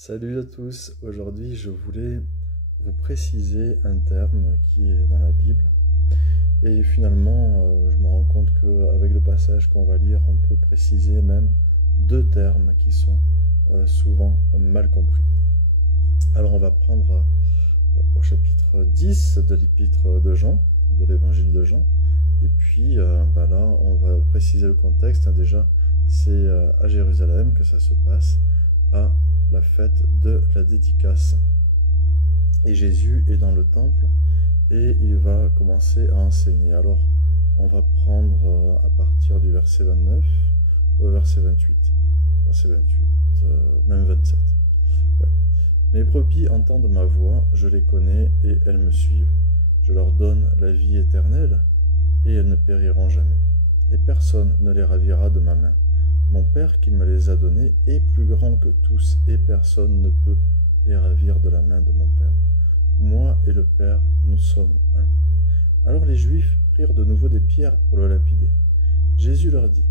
Salut à tous, aujourd'hui je voulais vous préciser un terme qui est dans la Bible et finalement je me rends compte qu'avec le passage qu'on va lire on peut préciser même deux termes qui sont souvent mal compris. Alors on va prendre au chapitre 10 de l'épître de Jean, de l'évangile de Jean, et puis là on va préciser le contexte. Déjà c'est à Jérusalem que ça se passe, à la fête de la dédicace. Et Jésus est dans le temple et il va commencer à enseigner. Alors, on va prendre à partir du verset 29, verset 28, même 27. Ouais. Mes brebis entendent ma voix, je les connais et elles me suivent. Je leur donne la vie éternelle et elles ne périront jamais. Et personne ne les ravira de ma main. Mon Père qui me les a donnés est plus grand que tous, et personne ne peut les ravir de la main de mon Père. Moi et le Père, nous sommes un. Alors les Juifs prirent de nouveau des pierres pour le lapider. Jésus leur dit,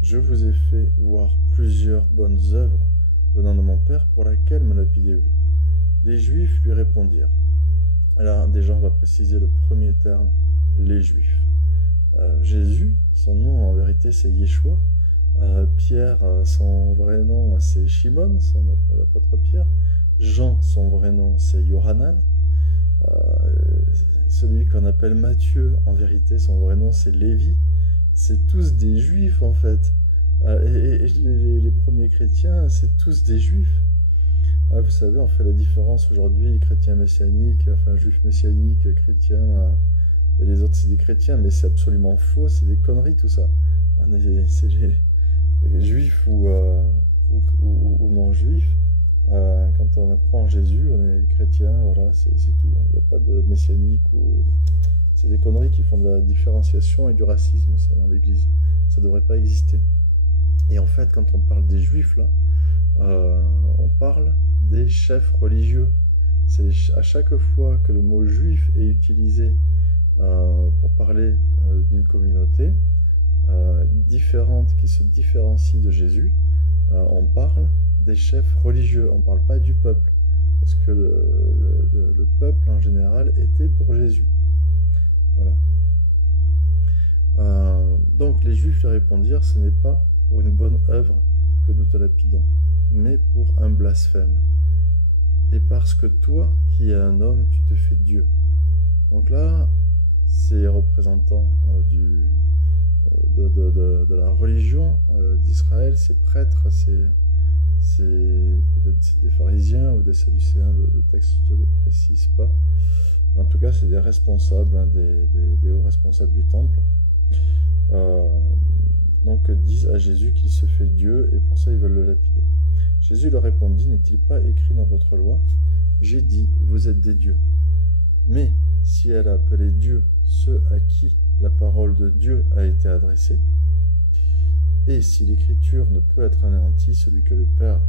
je vous ai fait voir plusieurs bonnes œuvres venant de mon Père, pour laquelle me lapidez-vous? Les Juifs lui répondirent. Alors déjà on va préciser le premier terme, les Juifs. Jésus, son nom en vérité c'est Yeshua. Pierre, son vrai nom c'est Shimon, l'apôtre Pierre. Jean, son vrai nom c'est Yohanan. Celui qu'on appelle Matthieu, en vérité son vrai nom c'est Lévi. C'est tous des juifs en fait. Et les premiers chrétiens, c'est tous des juifs. Vous savez, on fait la différence aujourd'hui, chrétiens messianiques, enfin juifs messianiques, chrétiens, et les autres c'est des chrétiens, mais c'est absolument faux, c'est des conneries tout ça. C'est les juifs ou non juifs, quand on croit en Jésus, on est chrétien, voilà, c'est tout. Il n'y a pas de messianique ou... C'est des conneries qui font de la différenciation et du racisme, ça, dans l'Église. Ça ne devrait pas exister. Et en fait, quand on parle des juifs, là, on parle des chefs religieux. C'est à chaque fois que le mot juif est utilisé pour parler d'une communauté différente qui se différencie de Jésus, on parle des chefs religieux, on ne parle pas du peuple, parce que le peuple en général était pour Jésus. Voilà. Donc les Juifs lui répondirent, ce n'est pas pour une bonne œuvre que nous te lapidons, mais pour un blasphème. Et parce que toi, qui es un homme, tu te fais Dieu. Donc là, ces représentants de la religion d'Israël, ces prêtres, peut-être des pharisiens ou des sadducéens, le texte ne le précise pas. En tout cas, c'est des responsables, des hauts responsables du temple. Donc disent à Jésus qu'il se fait Dieu et pour ça ils veulent le lapider. Jésus leur répondit, n'est-il pas écrit dans votre loi? J'ai dit, vous êtes des dieux. Mais si elle a appelé Dieu ceux à qui la parole de Dieu a été adressée, et si l'écriture ne peut être anéantie, celui que le Père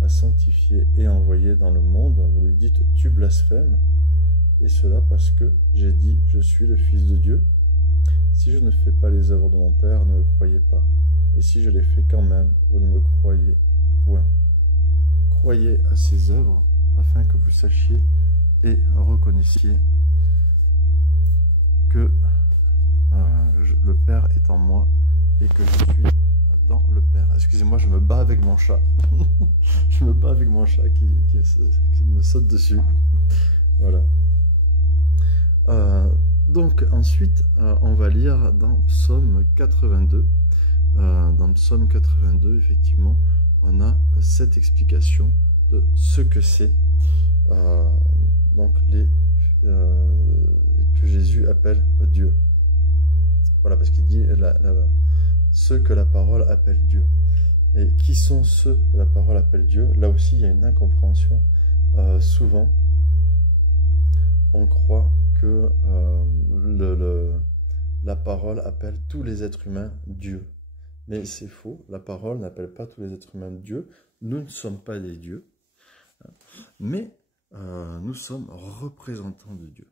a sanctifié et envoyé dans le monde, vous lui dites, tu blasphèmes, et cela parce que j'ai dit, je suis le Fils de Dieu. Si je ne fais pas les œuvres de mon Père, ne le croyez pas. Et si je les fais quand même, vous ne me croyez point. Croyez à ces œuvres, afin que vous sachiez et reconnaissiez que le Père est en moi et que je suis dans le Père. Excusez-moi, je me bats avec mon chat. Je me bats avec mon chat qui me saute dessus. Voilà. Donc ensuite, on va lire dans Psaume 82. Dans Psaume 82, effectivement, on a cette explication de ce que c'est. Donc que Jésus appelle Dieu. Voilà, parce qu'il dit ceux que la parole appelle Dieu. Et qui sont ceux que la parole appelle Dieu? Là aussi, il y a une incompréhension. Souvent, on croit que la parole appelle tous les êtres humains Dieu. Mais c'est faux, la parole n'appelle pas tous les êtres humains Dieu. Nous ne sommes pas des dieux, mais nous sommes représentants de Dieu.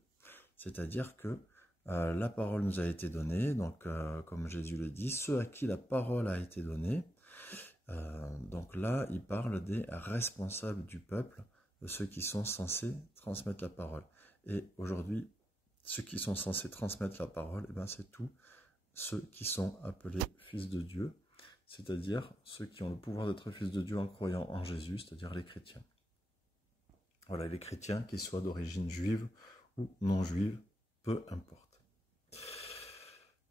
C'est-à-dire que la parole nous a été donnée, donc comme Jésus le dit, ceux à qui la parole a été donnée, Donc là, il parle des responsables du peuple, ceux qui sont censés transmettre la parole. Et aujourd'hui, ceux qui sont censés transmettre la parole, eh ben, c'est tous ceux qui sont appelés fils de Dieu, c'est-à-dire ceux qui ont le pouvoir d'être fils de Dieu en croyant en Jésus, c'est-à-dire les chrétiens. Voilà, les chrétiens, qu'ils soient d'origine juive ou non juive, peu importe.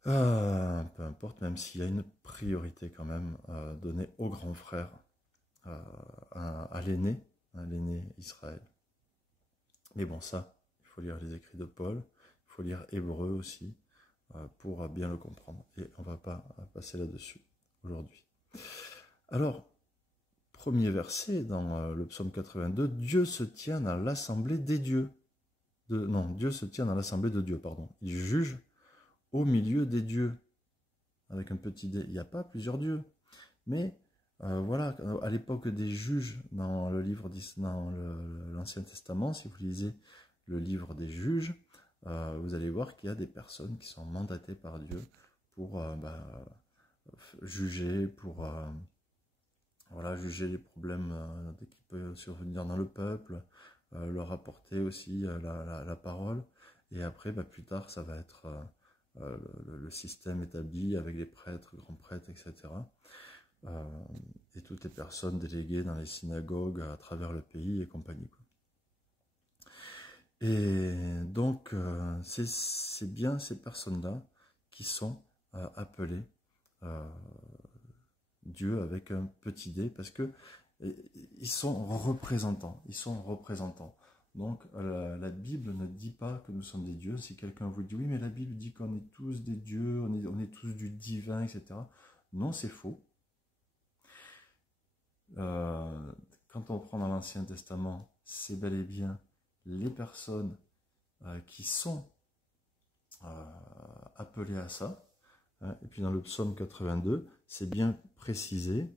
Peu importe, même s'il y a une priorité quand même donnée au grand frère, à l'aîné Israël. Mais bon, ça, il faut lire les écrits de Paul, il faut lire Hébreu aussi, pour bien le comprendre. Et on ne va pas passer là-dessus aujourd'hui. Alors, premier verset dans le psaume 82, Dieu se tient dans l'assemblée des dieux. Dieu se tient dans l'assemblée de Dieu, pardon. Il juge au milieu des dieux. Avec un petit dé. Il n'y a pas plusieurs dieux. Mais voilà, à l'époque des juges, dans le livre dans l'Ancien Testament, si vous lisez le livre des juges, vous allez voir qu'il y a des personnes qui sont mandatées par Dieu pour juger, pour juger les problèmes qui peuvent survenir dans le peuple, leur apporter aussi la parole. Et après, plus tard, ça va être le système établi avec les prêtres, grands prêtres, etc. Et toutes les personnes déléguées dans les synagogues à travers le pays et compagnie. Et donc, c'est bien ces personnes-là qui sont appelées Dieu avec un petit d, parce que ils sont représentants. Donc, la Bible ne dit pas que nous sommes des dieux. Si quelqu'un vous dit, oui, mais la Bible dit qu'on est tous des dieux, on est tous du divin, etc. Non, c'est faux. Quand on prend dans l'Ancien Testament, c'est bel et bien les personnes qui sont appelées à ça. Et puis dans le psaume 82, c'est bien précisé,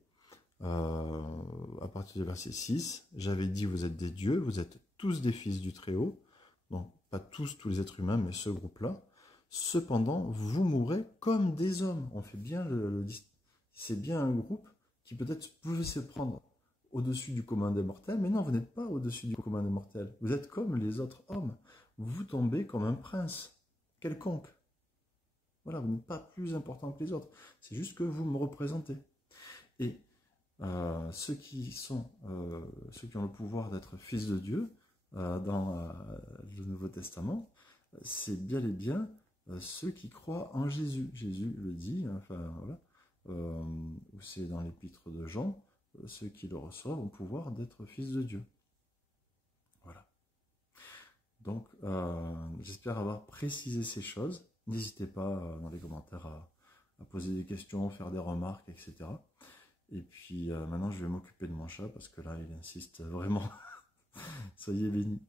à partir du verset 6, j'avais dit vous êtes des dieux, vous êtes tous des fils du Très-Haut, donc pas tous les êtres humains, mais ce groupe-là. Cependant, vous mourrez comme des hommes. On fait bien c'est bien un groupe qui peut-être pouvait se prendre au-dessus du commun des mortels, mais non, vous n'êtes pas au-dessus du commun des mortels. Vous êtes comme les autres hommes. Vous tombez comme un prince, quelconque. Voilà, vous n'êtes pas plus important que les autres. C'est juste que vous me représentez. Et ceux qui ont le pouvoir d'être fils de Dieu dans le Nouveau Testament, c'est bien et bien ceux qui croient en Jésus. Jésus le dit, ou c'est dans l'épître de Jean, ceux qui le reçoivent ont le pouvoir d'être fils de Dieu. Voilà. Donc, j'espère avoir précisé ces choses. N'hésitez pas dans les commentaires à poser des questions, faire des remarques, etc. Et puis maintenant, je vais m'occuper de mon chat parce que là, il insiste vraiment. Soyez bénis.